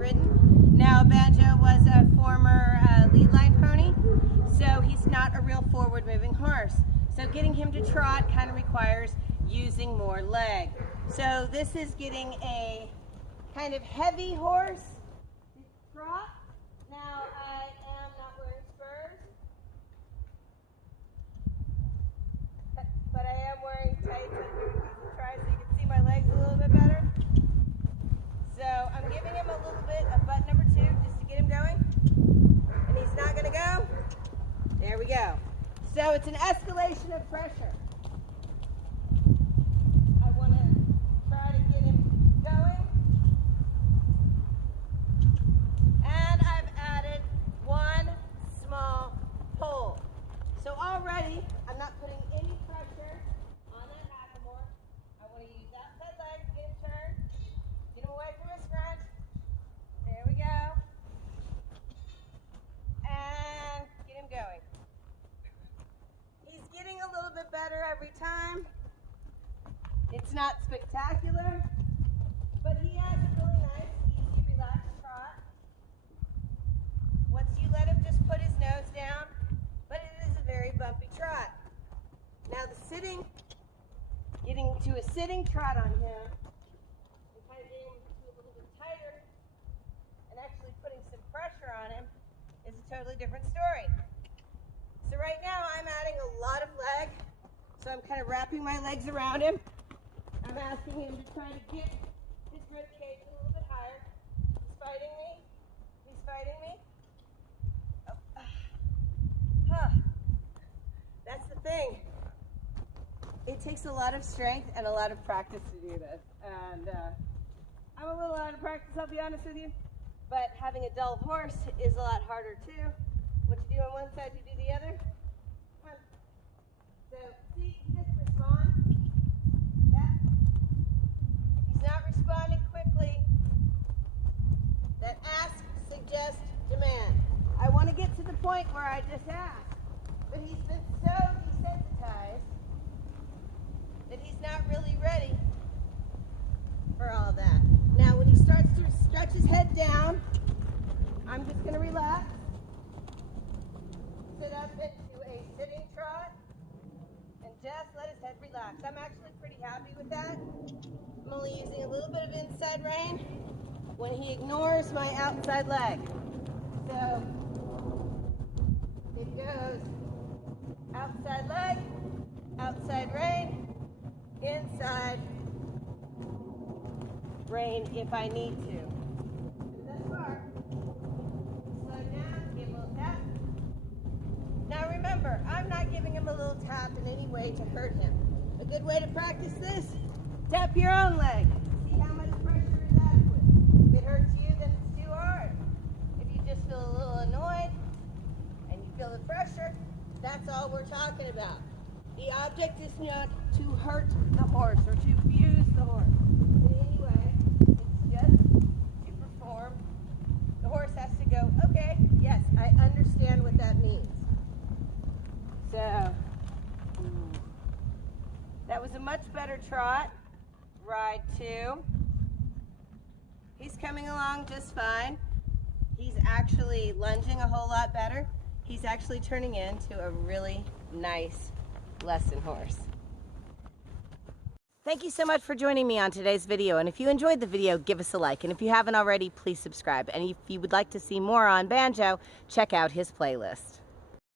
ridden. Now Banjo was a former lead line pony, so he's not a real forward moving horse. So getting him to trot kind of requires using more leg. So this is getting a kind of heavy horse to trot. Now I am not wearing spurs, but I am wearing tights. I'm going to try so you can see my legs a little bit better. So I'm giving him a little bit of butt number 2 just to get him going. And he's not going to go. There we go. So it's an escalation of pressure. I want to try to get him going. And I've added one small pull. So already I'm not putting any pressure on that hackamore. I want to use outside leg, get him turned, get him away from his front. There we go. And get him going. He's getting a little bit better every time. It's not spectacular, but he has a really nice, easy, relaxed trot. Once you let him just put his nose down, but it is a very bumpy trot. Now the sitting, getting to a sitting trot on him, and kind of getting him to a little bit tighter, and actually putting some pressure on him is a totally different story. So right now I'm adding a lot of leg, so I'm kind of wrapping my legs around him. I'm asking him to try to get his rib cage a little bit higher. He's fighting me. He's fighting me. That's the thing. It takes a lot of strength and a lot of practice to do this. And I'm a little out of practice, I'll be honest with you. But having a dull horse is a lot harder too. What you do on one side, you do the other. Come on. So, see, just respond. That. If he's not responding quickly, then ask, suggest, demand. I want to get to the point where I just ask. But he's been so desensitized that he's not really ready for all that. Now, when he starts to stretch his head down, I'm just going to relax. Sit up into a sitting trot and just let his head relax. I'm actually pretty happy with that. I'm only using a little bit of inside rein when he ignores my outside leg. So it goes outside leg, outside rein, inside rein if I need to. Thus far, slow down, give a little tap. Now remember, I'm not giving him a little tap in any way to hurt him. A good way to practice this, tap your own leg. See how much pressure is adequate. If it hurts you, then it's too hard. If you just feel a little annoyed and you feel the pressure, that's all we're talking about. The object is not to hurt the horse or to abuse the horse in any way. It's just to perform. The horse has to go, okay, yes, I understand what that means. So, that was a much better trot. Ride 2. He's coming along just fine. He's actually lunging a whole lot better. He's actually turning into a really nice lesson horse. Thank you so much for joining me on today's video, and if you enjoyed the video, give us a like, and if you haven't already, please subscribe. And if you would like to see more on Banjo, check out his playlist.